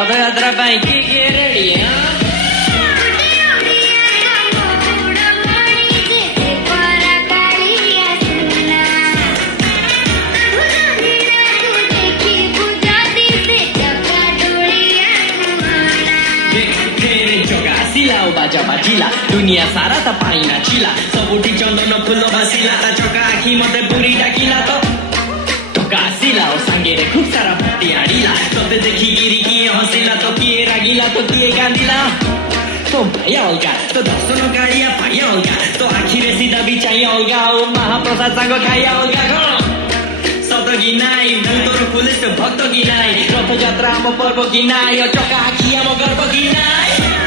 ରଥଯାତ୍ରା ପାଇଁ କିଏ ରେଡି? बाजा बाजिला दुनिया सारा ता पाई नाचिला सबुठी चंदन फुल भासिला ता चका आखी मते पूरी डाकिला तो कासिला और सांगे रे खूब सारा फटी आड़िला तोते देखी गिरी किए हंसिला तो किए रागिला तो किए कांदिला तो भाया अलगा तो दर्शन कालिया पाया अलगा तो आखी रे सीधा बिचाई अलगा ओ महाप्रसाद सांग खाया अलगा सत कि नाई भूतर पुलिस भक्त कि नाई रथ यात्रा आम पर्व कि नाई चका आखी आम गर्व कि नाई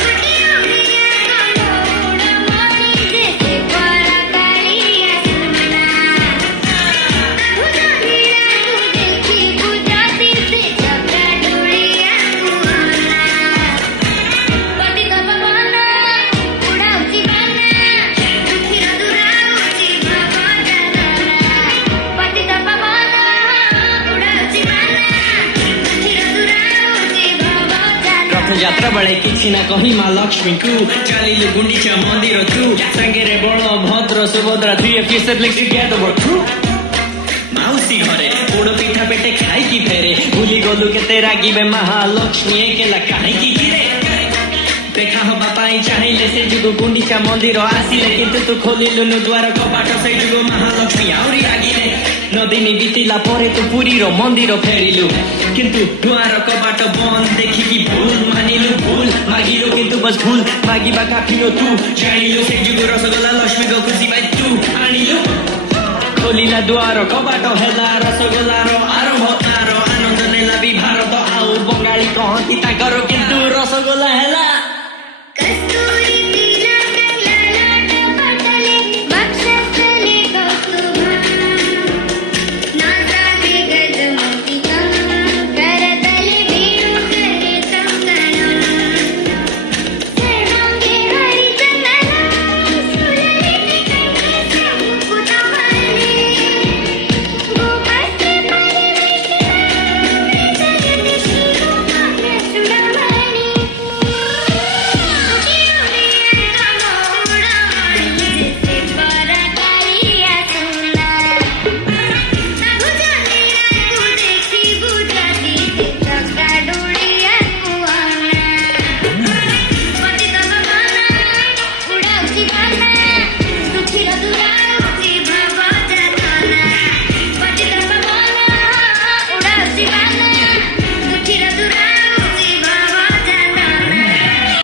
यात्रा बड़े किसी ना कही माँ लक्ष्मी को चलिलु गुंडीचा मंदिर तू संगे बड़ भद्र Subhadra three of siblings together were true माउसी घरे पोड़ पिठा पेटे खाई की फेरे भूली गलु केते रागिबे महालक्ष्मी एकेला काहे की गिरे देखा हवा पाई चाहिए से जुगु गुंडीचा मंदिर आसिले किंतु तू खोलिलुनु द्वार कपाट से जुगु महालक्ष्मी आउरी रागिले नदिनी बीतिला परे तू पुरी रो मंदिर फेरिलु किंतु द्वार कपाट बंद देखिकी भूल मानिलु भूल मागिलु किंतु बस भूल मागिबा काफिलो तू जानिलु से जुगु रसगोला लक्ष्मी को खुशी पाई तू आनिलु खोलिला द्वार कपाट हेला रसगोला